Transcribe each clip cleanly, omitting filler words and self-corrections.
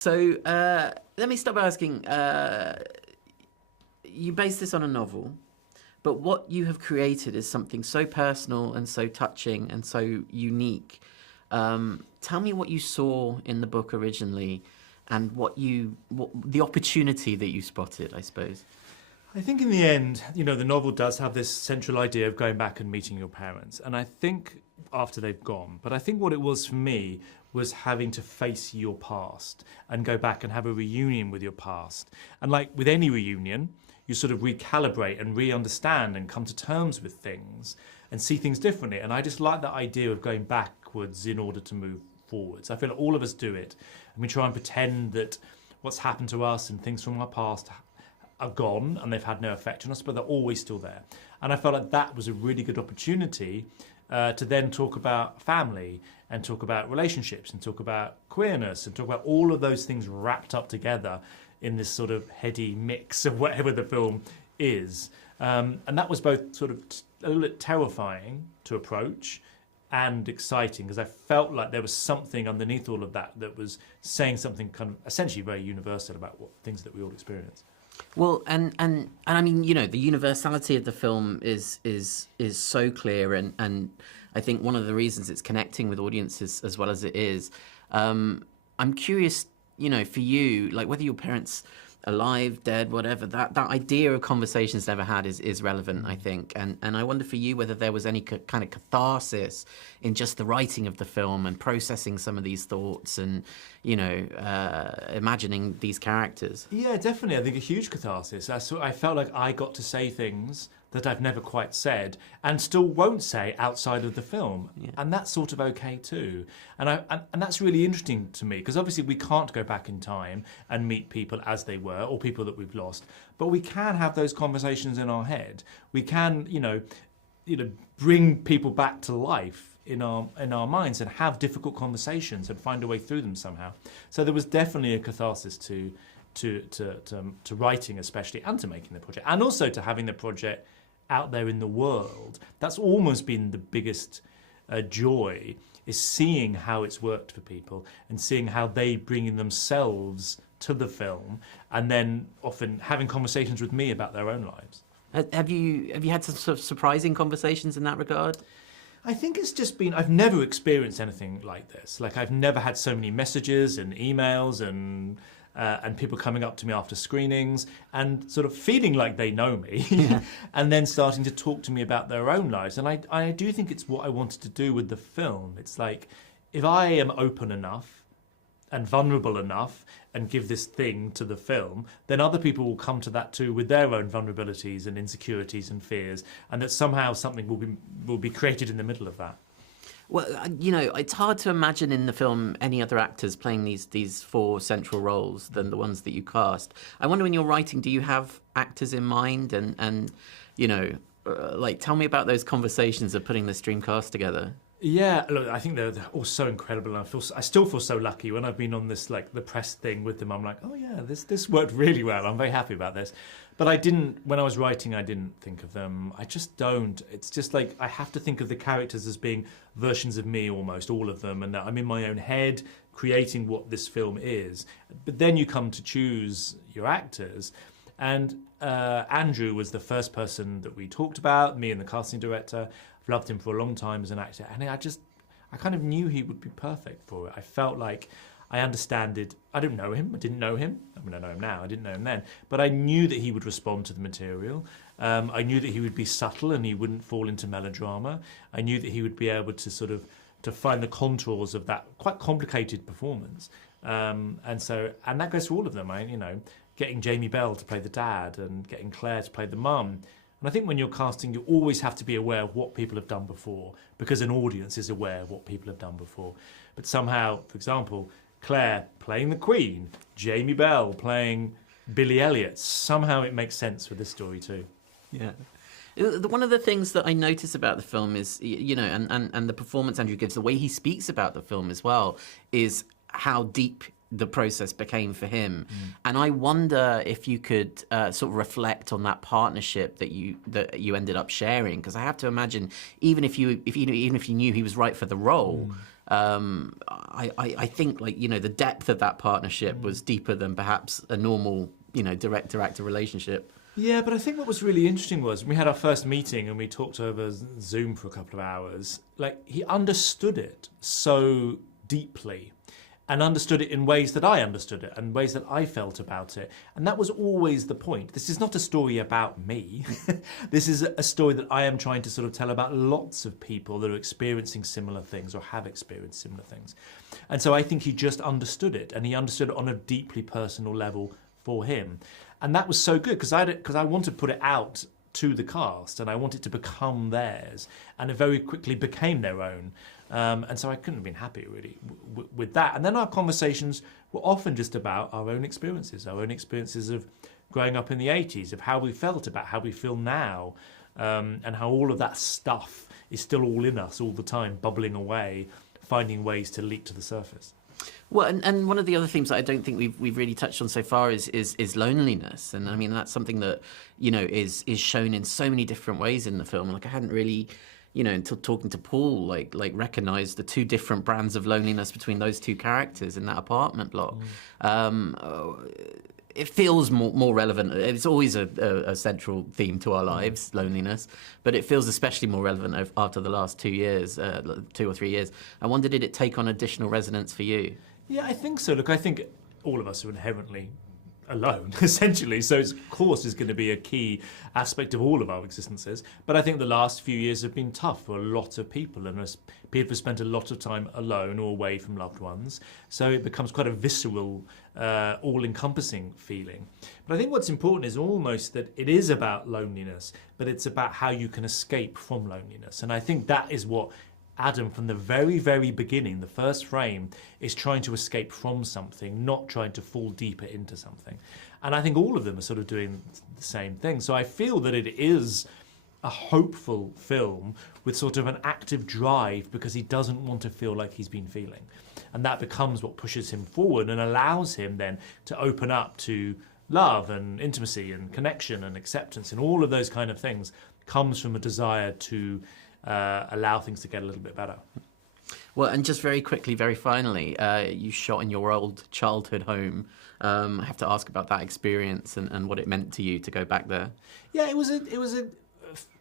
So let me start by asking, you base this on a novel, but what you have created is something so personal and so touching and so unique. Tell me what you saw in the book originally and what the opportunity that you spotted, I suppose. I think in the end, you know, the novel does have this central idea of going back and meeting your parents. And I think after they've gone, but I think what it was for me was having to face your past and go back and have a reunion with your past. And like with any reunion, you sort of recalibrate and re-understand and come to terms with things and see things differently. And I just like that idea of going backwards in order to move forwards. I feel like all of us do it. And we try and pretend that what's happened to us and things from our past are gone and they've had no effect on us, but they're always still there. And I felt like that was a really good opportunity to then talk about family and talk about relationships and talk about queerness and talk about all of those things wrapped up together in this sort of heady mix of whatever the film is. And that was both sort of a little bit terrifying to approach and exciting, because I felt like there was something underneath all of that that was saying something kind of essentially very universal about things that we all experience. Well, and I mean, you know, the universality of the film is so clear, and I think one of the reasons it's connecting with audiences as well as it is. I'm curious, you know, for you, like whether your parents alive, dead, whatever, that idea of conversations never had is relevant, I think. And I wonder for you whether there was any kind of catharsis in just the writing of the film and processing some of these thoughts and, you know, imagining these characters. Yeah, definitely. I think a huge catharsis. I felt like I got to say things that I've never quite said and still won't say outside of the film. Yeah. And that's sort of okay too. And that's really interesting to me, because obviously we can't go back in time and meet people as they were or people that we've lost, but we can have those conversations in our head. We can, you know, bring people back to life in our minds and have difficult conversations and find a way through them somehow. So there was definitely a catharsis to writing, especially, and to making the project, and also to having the project out there in the world. That's almost been the biggest joy, is seeing how it's worked for people and seeing how they bring in themselves to the film, and then often having conversations with me about their own lives. Have you had some sort of surprising conversations in that regard? I think it's just been, I've never experienced anything like this. Like, I've never had so many messages and emails and people coming up to me after screenings and sort of feeling like they know me, yeah. And then starting to talk to me about their own lives. And I do think it's what I wanted to do with the film. It's like, if I am open enough and vulnerable enough and give this thing to the film, then other people will come to that too with their own vulnerabilities and insecurities and fears, and that somehow something will be created in the middle of that. Well, you know, it's hard to imagine in the film any other actors playing these four central roles than the ones that you cast. I wonder, when you're writing, do you have actors in mind? And you know, like, tell me about those conversations of putting this dream cast together. Yeah, look, I think they're all so incredible, and I still feel so lucky when I've been on this, like, the press thing with them. I'm like, oh yeah, this worked really well. I'm very happy about this. But I didn't, when I was writing, I didn't think of them. I just don't. It's just like, I have to think of the characters as being versions of me, almost all of them, and that I'm in my own head creating what this film is. But then you come to choose your actors, and Andrew was the first person that we talked about, me and the casting director. I've loved him for a long time as an actor, and I kind of knew he would be perfect for it. I felt like I understand it. I don't know him. I didn't know him. I mean, I know him now. I didn't know him then. But I knew that he would respond to the material. I knew that he would be subtle and he wouldn't fall into melodrama. I knew that he would be able to sort of to find the contours of that quite complicated performance. And that goes for all of them. Getting Jamie Bell to play the dad and getting Claire to play the mum. And I think when you're casting, you always have to be aware of what people have done before, because an audience is aware of what people have done before. But somehow, for example, Claire playing the Queen, Jamie Bell playing Billy Elliot, somehow it makes sense for this story too. Yeah. One of the things that I notice about the film is, you know, and the performance Andrew gives, the way he speaks about the film as well, is how deep the process became for him. And I wonder if you could sort of reflect on that partnership that you ended up sharing, because I have to imagine, even if you knew he was right for the role, I think, like, you know, the depth of that partnership was deeper than perhaps a normal, you know, director-actor relationship. Yeah, but I think what was really interesting was we had our first meeting and we talked over Zoom for a couple of hours. Like, he understood it so deeply and understood it in ways that I understood it and ways that I felt about it. And that was always the point. This is not a story about me. This is a story that I am trying to sort of tell about lots of people that are experiencing similar things or have experienced similar things. And so I think he just understood it, and he understood it on a deeply personal level for him. And that was so good because I wanted to put it out to the cast and I wanted it to become theirs, and it very quickly became their own. And so I couldn't have been happy really with that. And then our conversations were often just about our own experiences of growing up in the 80s, of how we felt about how we feel now, and how all of that stuff is still all in us all the time, bubbling away, finding ways to leap to the surface. Well, and one of the other themes that I don't think we've really touched on so far is loneliness, and I mean that's something that, you know, is shown in so many different ways in the film. Like, I hadn't really, you know, until talking to Paul, like recognized the two different brands of loneliness between those two characters in that apartment block. It feels more relevant. It's always a central theme to our lives, loneliness, but it feels especially more relevant after the last 2 years, 2 or 3 years. I wonder, did it take on additional resonance for you? Yeah, I think so. Look, I think all of us are inherently alone, essentially. So, of course, is going to be a key aspect of all of our existences. But I think the last few years have been tough for a lot of people, and people have spent a lot of time alone or away from loved ones. So it becomes quite a visceral, all-encompassing feeling. But I think what's important is almost that it is about loneliness, but it's about how you can escape from loneliness. And I think that is what Adam, from the very, very beginning, the first frame, is trying to escape from something, not trying to fall deeper into something. And I think all of them are sort of doing the same thing. So I feel that it is a hopeful film with sort of an active drive because he doesn't want to feel like he's been feeling. And that becomes what pushes him forward and allows him then to open up to love and intimacy and connection and acceptance, and all of those kind of things comes from a desire to allow things to get a little bit better. Well, and just very quickly, very finally, you shot in your old childhood home. I have to ask about that experience and what it meant to you to go back there. Yeah, it was a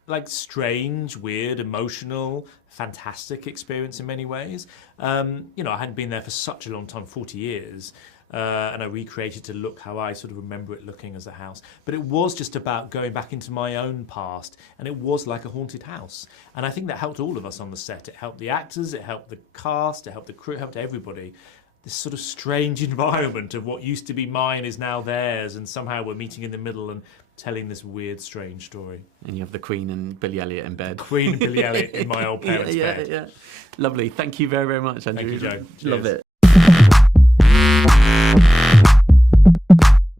like strange, weird, emotional, fantastic experience in many ways. You know, I hadn't been there for such a long time, 40 years. And I recreated to look how I sort of remember it looking as a house. But it was just about going back into my own past, and it was like a haunted house. And I think that helped all of us on the set. It helped the actors, it helped the cast, it helped the crew, it helped everybody. This sort of strange environment of what used to be mine is now theirs, and somehow we're meeting in the middle and telling this weird, strange story. And you have the Queen and Billy Elliot in bed. Queen and Billy Elliot in my old parents' bed. Yeah. Lovely. Thank you very, very much, Andrew. Thank you, Joe. Love Cheers. it.